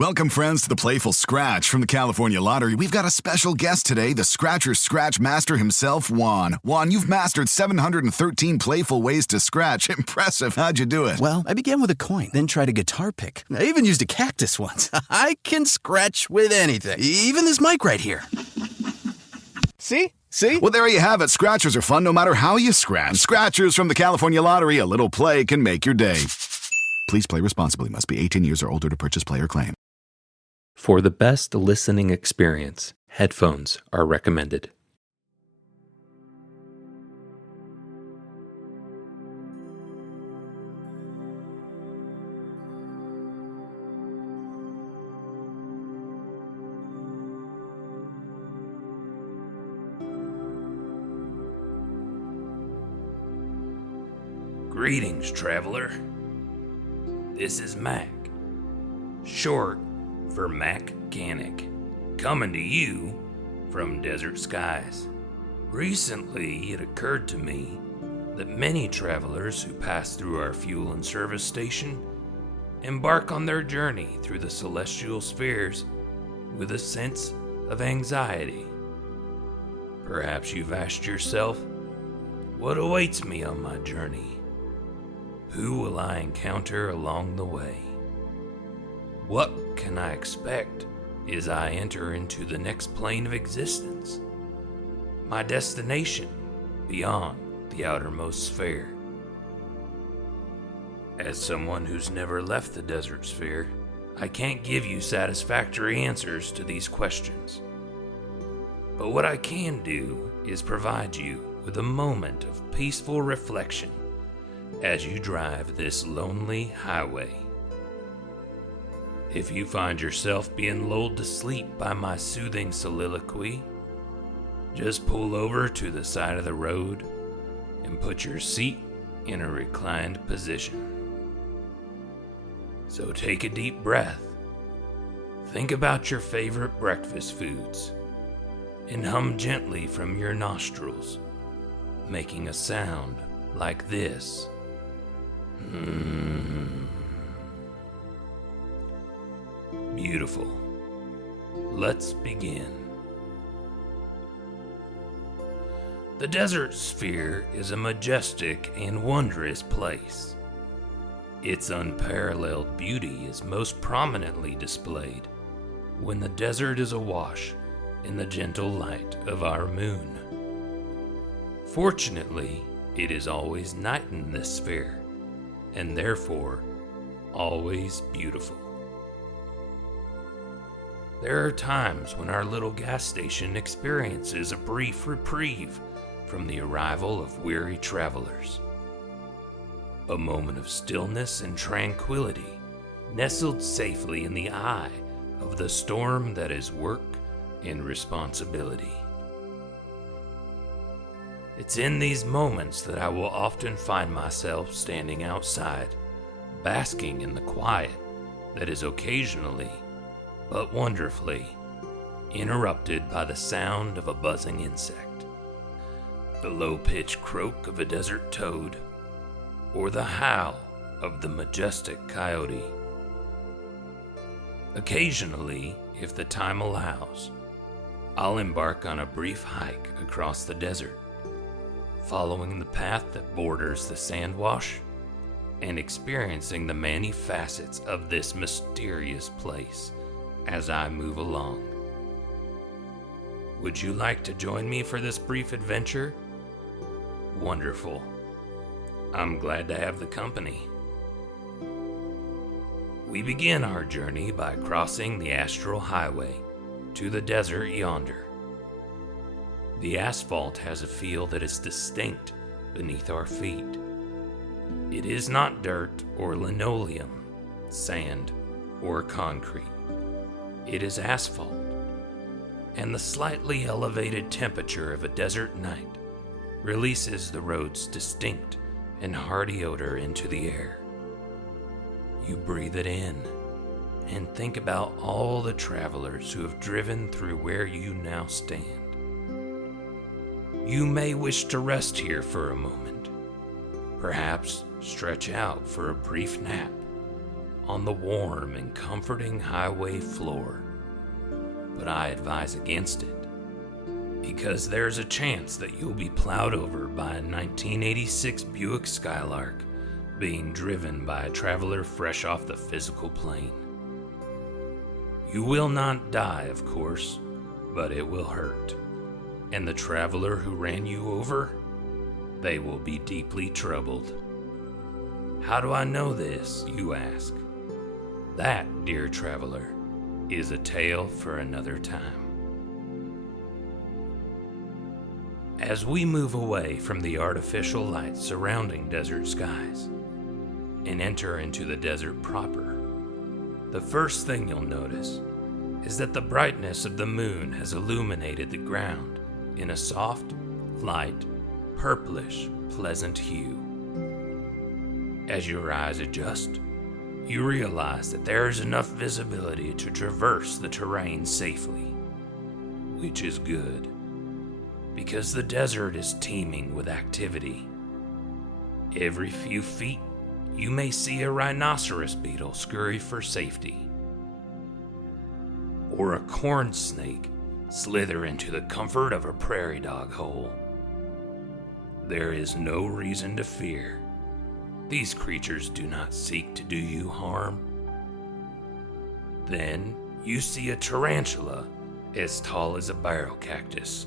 Welcome, friends, to the Playful Scratch from the California Lottery. We've got a special guest today, the Scratcher's Scratch Master himself, Juan. Juan, you've mastered 713 playful ways to scratch. Impressive. How'd you do it? Well, I began with a coin, then tried a guitar pick. I even used a cactus once. I can scratch with anything, even this mic right here. See? Well, there you have it. Scratchers are fun no matter how you scratch. Scratchers from the California Lottery. A little play can make your day. Please play responsibly. Must be 18 years or older to purchase player claim. For the best listening experience, headphones are recommended. Greetings, traveler. This is Mac, short for Mac-Canic, coming to you from desert skies. Recently, it occurred to me that many travelers who pass through our fuel and service station embark on their journey through the celestial spheres with a sense of anxiety. Perhaps you've asked yourself, what awaits me on my journey? Who will I encounter along the way? What can I expect as I enter into the next plane of existence? My destination beyond the outermost sphere. As someone who's never left the desert sphere, I can't give you satisfactory answers to these questions. But what I can do is provide you with a moment of peaceful reflection as you drive this lonely highway. If you find yourself being lulled to sleep by my soothing soliloquy, just pull over to the side of the road and put your seat in a reclined position. So take a deep breath, think about your favorite breakfast foods, and hum gently from your nostrils, making a sound like this. Beautiful. Let's begin. The desert sphere is a majestic and wondrous place. Its unparalleled beauty is most prominently displayed when the desert is awash in the gentle light of our moon. Fortunately, it is always night in this sphere, and therefore always beautiful. There are times when our little gas station experiences a brief reprieve from the arrival of weary travelers. A moment of stillness and tranquility, nestled safely in the eye of the storm that is work and responsibility. It's in these moments that I will often find myself standing outside, basking in the quiet that is occasionally, but wonderfully, interrupted by the sound of a buzzing insect, the low-pitched croak of a desert toad, or the howl of the majestic coyote. Occasionally, if the time allows, I'll embark on a brief hike across the desert, following the path that borders the sand wash and experiencing the many facets of this mysterious place as I move along. Would you like to join me for this brief adventure? Wonderful. I'm glad to have the company. We begin our journey by crossing the astral highway to the desert yonder. The asphalt has a feel that is distinct beneath our feet. It is not dirt or linoleum, sand or concrete. It is asphalt, and the slightly elevated temperature of a desert night releases the road's distinct and hearty odor into the air. You breathe it in and think about all the travelers who have driven through where you now stand. You may wish to rest here for a moment, perhaps stretch out for a brief nap, on the warm and comforting highway floor. But I advise against it, because there's a chance that you'll be plowed over by a 1986 Buick Skylark being driven by a traveler fresh off the physical plane. You will not die, of course, but it will hurt. And the traveler who ran you over, they will be deeply troubled. How do I know this, you ask? That, dear traveler, is a tale for another time. As we move away from the artificial light surrounding desert skies and enter into the desert proper, the first thing you'll notice is that the brightness of the moon has illuminated the ground in a soft, light, purplish, pleasant hue. As your eyes adjust, you realize that there is enough visibility to traverse the terrain safely, which is good, because the desert is teeming with activity. Every few feet, you may see a rhinoceros beetle scurry for safety, or a corn snake slither into the comfort of a prairie dog hole. There is no reason to fear. These creatures do not seek to do you harm. Then you see a tarantula as tall as a barrel cactus.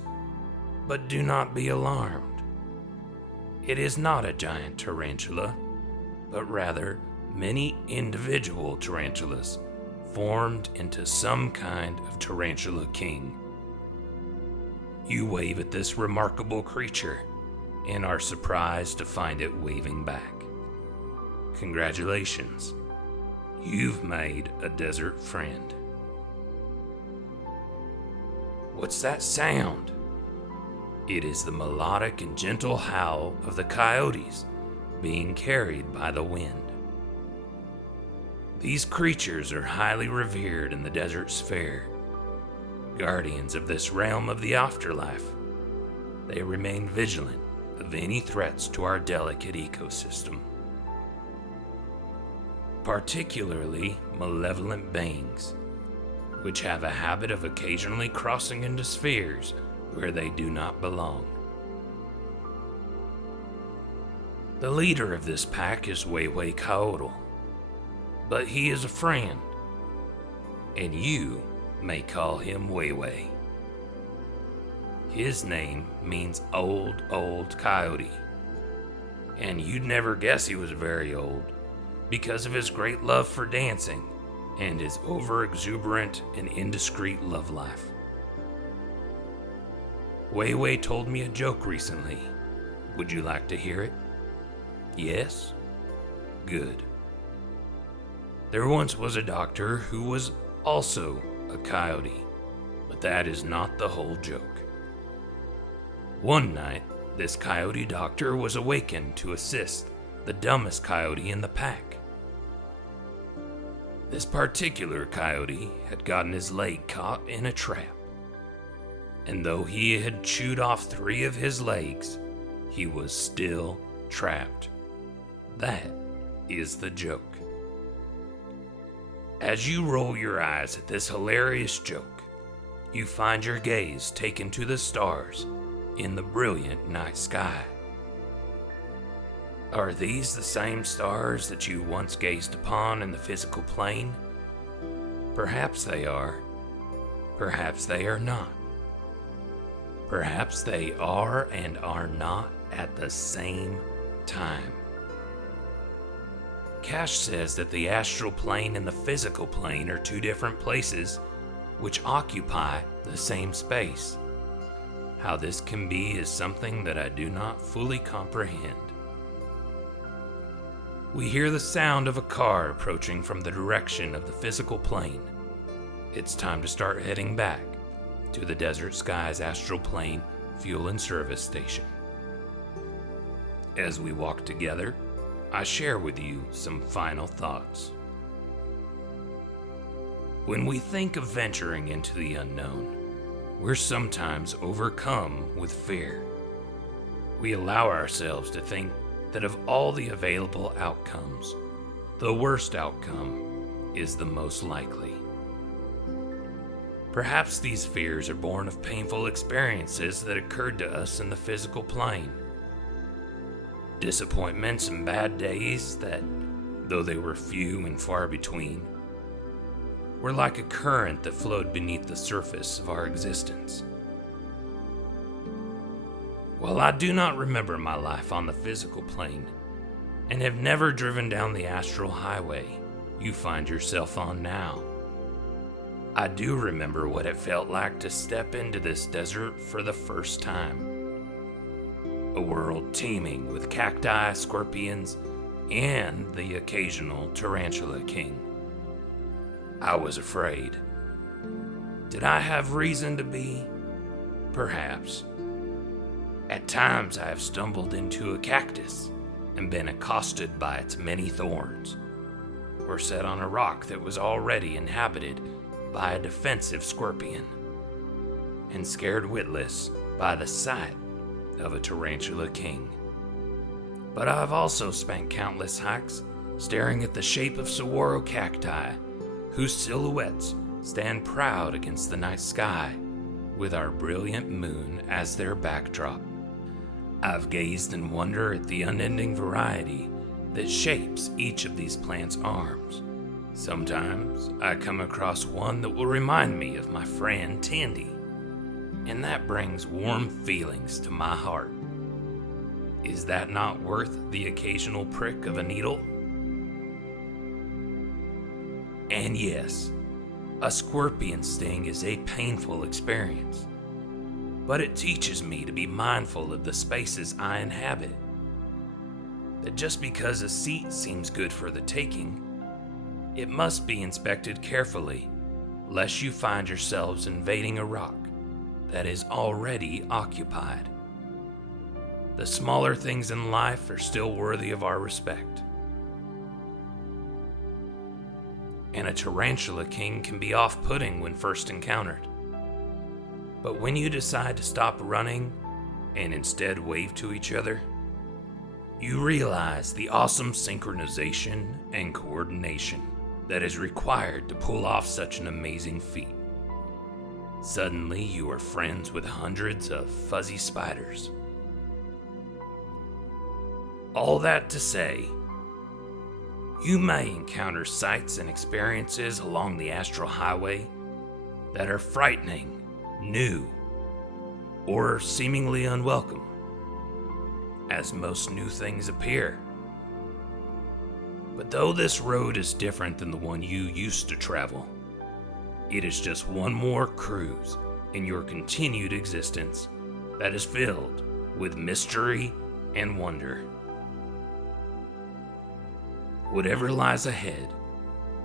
But do not be alarmed. It is not a giant tarantula, but rather many individual tarantulas formed into some kind of tarantula king. You wave at this remarkable creature and are surprised to find it waving back. Congratulations, you've made a desert friend. What's that sound? It is the melodic and gentle howl of the coyotes being carried by the wind. These creatures are highly revered in the desert sphere, guardians of this realm of the afterlife. They remain vigilant of any threats to our delicate ecosystem, particularly malevolent beings, which have a habit of occasionally crossing into spheres where they do not belong. The leader of this pack is Weiwei Coyote, but he is a friend, and you may call him Weiwei. His name means old coyote, and you'd never guess he was very old because of his great love for dancing and his over-exuberant and indiscreet love life. Weiwei told me a joke recently. Would you like to hear it? Yes? Good. There once was a doctor who was also a coyote, but that is not the whole joke. One night, this coyote doctor was awakened to assist the dumbest coyote in the pack. This particular coyote had gotten his leg caught in a trap, and though he had chewed off 3 of his legs, he was still trapped. That is the joke. As you roll your eyes at this hilarious joke, you find your gaze taken to the stars in the brilliant night sky. Are these the same stars that you once gazed upon in the physical plane? Perhaps they are. Perhaps they are not. Perhaps they are and are not at the same time. Cash says that the astral plane and the physical plane are 2 different places which occupy the same space. How this can be is something that I do not fully comprehend. We hear the sound of a car approaching from the direction of the physical plane. It's time to start heading back to the Desert Skies Astral Plane Fuel and Service Station. As we walk together, I share with you some final thoughts. When we think of venturing into the unknown, we're sometimes overcome with fear. We allow ourselves to think that of all the available outcomes, the worst outcome is the most likely. Perhaps these fears are born of painful experiences that occurred to us in the physical plane. Disappointments and bad days that, though they were few and far between, were like a current that flowed beneath the surface of our existence. While I do not remember my life on the physical plane, and have never driven down the astral highway you find yourself on now, I do remember what it felt like to step into this desert for the first time. A world teeming with cacti, scorpions, and the occasional tarantula king. I was afraid. Did I have reason to be? Perhaps. At times I have stumbled into a cactus and been accosted by its many thorns, or sat on a rock that was already inhabited by a defensive scorpion, and scared witless by the sight of a tarantula king. But I've also spent countless hikes staring at the shape of saguaro cacti, whose silhouettes stand proud against the night sky with our brilliant moon as their backdrop. I've gazed in wonder at the unending variety that shapes each of these plants' arms. Sometimes I come across one that will remind me of my friend Tandy, and that brings warm feelings to my heart. Is that not worth the occasional prick of a needle? And yes, a scorpion sting is a painful experience, but it teaches me to be mindful of the spaces I inhabit. That just because a seat seems good for the taking, it must be inspected carefully, lest you find yourselves invading a rock that is already occupied. The smaller things in life are still worthy of our respect. And a tarantula king can be off-putting when first encountered. But when you decide to stop running and instead wave to each other, you realize the awesome synchronization and coordination that is required to pull off such an amazing feat. Suddenly, you are friends with hundreds of fuzzy spiders. All that to say, you may encounter sights and experiences along the astral highway that are frightening, new, or seemingly unwelcome, as most new things appear. But though this road is different than the one you used to travel, it is just one more cruise in your continued existence that is filled with mystery and wonder. Whatever lies ahead,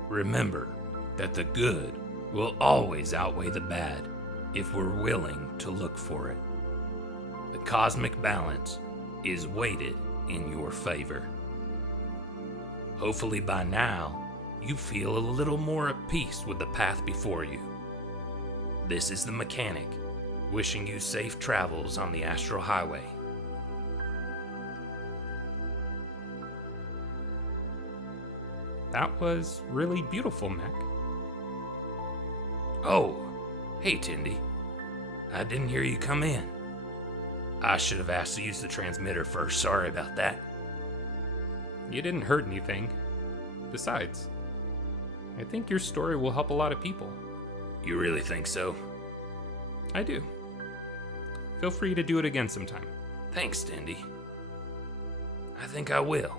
remember that the good will always outweigh the bad if we're willing to look for it. The cosmic balance is weighted in your favor. Hopefully by now, you feel a little more at peace with the path before you. This is the mechanic, wishing you safe travels on the astral highway. That was really beautiful, Mac. Oh, hey Tindy. I didn't hear you come in. I should have asked to use the transmitter first. Sorry about that. You didn't hurt anything. Besides, I think your story will help a lot of people. You really think so? I do. Feel free to do it again sometime. Thanks, Tindy. I think I will.